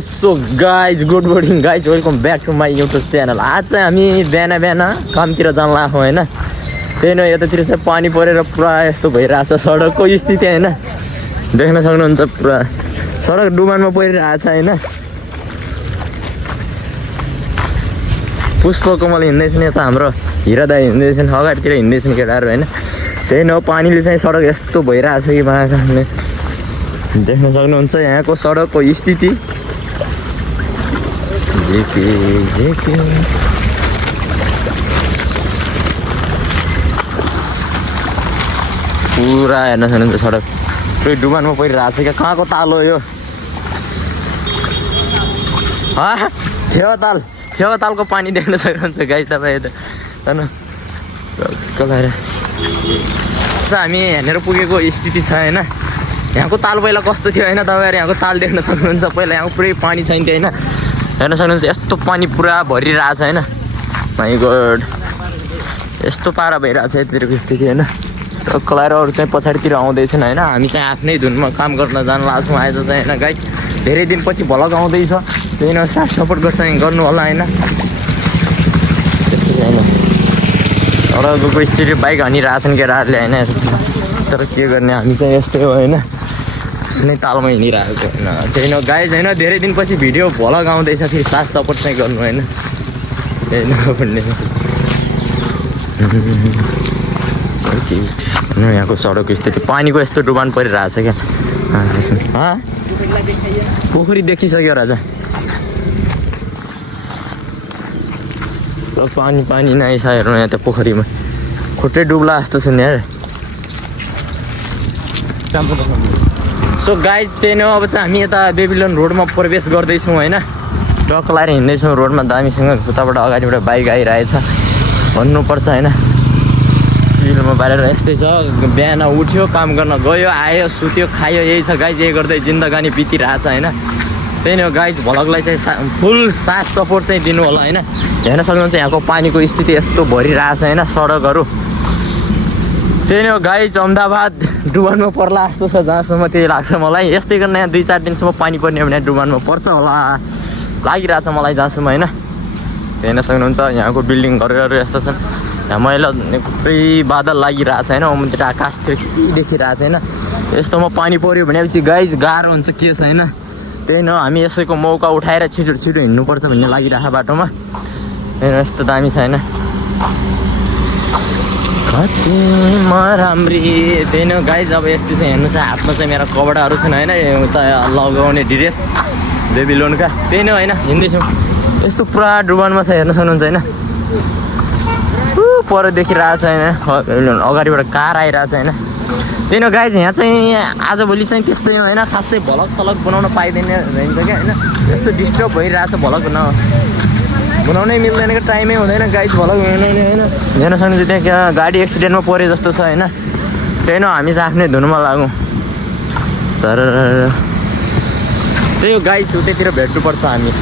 So guys good morning guys welcome back to my YouTube channel. आज चाहिँ हामी बिहान बिहान कामतिर जान लाग्छौँ होइन। त्यही न यतातिर चाहिँ पानी परेर पुरा यस्तो भइरहेछ सडकको स्थिति होइन, देख्न सक्नुहुन्छ पुरा सडक डुबानमा परिरहेको छ होइन। पुष्पकमल हिँड्दैछन्, यता हाम्रो हिरा दाई हिँड्दैछन्, अगाडितिर हिँड्दैछन् केटाहरू होइन। त्यही न पानीले चाहिँ सडक यस्तो भइरहेछ कि महाकाशले देख्न सक्नुहुन्छ यहाँको सडकको स्थिति। जेके जेके पुरा हेर्न सक्नुहुन्छ सडक पुरै डुबानमा परिरहेछ क्या। कहाँको ताल हो यो? फेवातालको पानी देख्न सक्नुहुन्छ गाई तपाईँ यता भएर हामी हेर्नेर पुगेको स्थिति छ होइन। यहाँको ताल पहिला कस्तो थियो होइन, तपाईँहरू यहाँको ताल देख्न सक्नुहुन्छ। पहिला यहाँ पुरै पानी छैन होइन, हेर्न सक्नुहुन्छ यस्तो पानी पुरा भरिरहेछ होइन। माइ गड यस्तो पारा भइरहेछ यतितिरको स्थिति होइन। कलाएर अरू चाहिँ पछाडितिर आउँदैछन् होइन। हामी चाहिँ आफ्नै धुनमा काम गर्न जान लाग्छौँ आज चाहिँ होइन गाइज। धेरै दिनपछि भ्लग आउँदैछ, त्यही न साथ सपोर्ट गर्नु होला होइन। त्यस्तो चाहिँ होइन, सडकको स्थिति बाइक हानिरहेछन् केटाहरूले होइन। तर के गर्ने, हामी चाहिँ यस्तै हो होइन, नै तालमा हिँडिरहेको होइन। त्यही न गाइज होइन, धेरै दिनपछि भिडियो भ्लग आउँदैछ, फेरि साथ सपोर्ट चाहिँ गर्नु होइन। त्यही न भन्ने यहाँको सडकको स्थिति, पानीको यस्तो डुबान परिरहेछ क्या। पोखरी देखिसक्यो राजा, पानी पानी नआइसा हेर्नु यहाँ त्यो पोखरीमा खुट्टै डुब्ला जस्तो छ नि यार। सो गाइज त्यही नै अब चाहिँ हामी यता बेबिलोन रोडमा प्रवेश गर्दैछौँ होइन। ट्रक लाएर हिँड्दैछौँ रोडमा दामीसँग, उताबाट अगाडिबाट बाइक आइरहेछ भन्नुपर्छ होइन। सिभिलमा बाहिर यस्तै छ, बिहान उठ्यो काम गर्न गयो आयो सुत्यो खायो, यही छ गाइज। यही गर्दै जिन्दगानी बितिरहेछ होइन। त्यही नै हो गाइज, भ्लगलाई चाहिँ फुल साथ सपोर्ट चाहिँ दिनु होला होइन। हेर्न सक्नुहुन्छ यहाँको पानीको स्थिति यस्तो भरिरहेछ होइन सडकहरू। त्यही नै हो गाइज, अहमदाबाद डुबानमा पर्ला जस्तो छ जहाँसम्म त्यही लाग्छ मलाई। यस्तै गर्न यहाँ 2-4 दिनसम्म पानी पर्ने भने डुबानमा पर्छ होला लागिरहेछ मलाई जहाँसम्म होइन। हेर्न सक्नुहुन्छ यहाँको बिल्डिङ घरहरू यस्तो छन्। यहाँ मैला पुरै बादल लागिरहेछ होइन, मुतिर आकाशतिर के देखिरहेछ होइन। यस्तोमा पानी पऱ्यो भनेपछि गाइज गाह्रो हुन्छ के छ होइन। त्यही न हामी यसैको मौका उठाएर छिटो छिटो हिँड्नुपर्छ भन्ने लागिरहेको बाटोमा। यस्तो दामी छ होइन राम्री। त्यही न गाइज, अब यस्तो चाहिँ हेर्नु छ, हातमा चाहिँ मेरो कपडाहरू छन् होइन, उता लगाउने ड्रेस बेबिलोनका। त्यही नै होइन, हिँड्दैछौँ यस्तो पुरा डुबानमा छ हेर्न सक्नुहुन्छ होइन। पर देखिरहेछ होइन, अगाडिबाट कार आइरहेछ होइन। त्यही न गाइज, यहाँ चाहिँ आजभोलि चाहिँ त्यस्तै होइन, खासै भ्लग सलग बनाउन पाइँदैन रहन्छ क्या होइन। यस्तो डिस्टर्ब भइरहेछ, भ्लग बनाउनै मिल्दैन क्या, टाइमै हुँदैन गाइज भ्लग बनाउने होइन। हेर्न सक्नुहुन्छ त्यहाँ क्या गाडी एक्सिडेन्टमा परे जस्तो छ होइन। त्यही न हामी चाहिँ आफ्नै धुनमा लागौँ सर। त्यही हो गाइज, उतैतिर भेट्नुपर्छ हामी।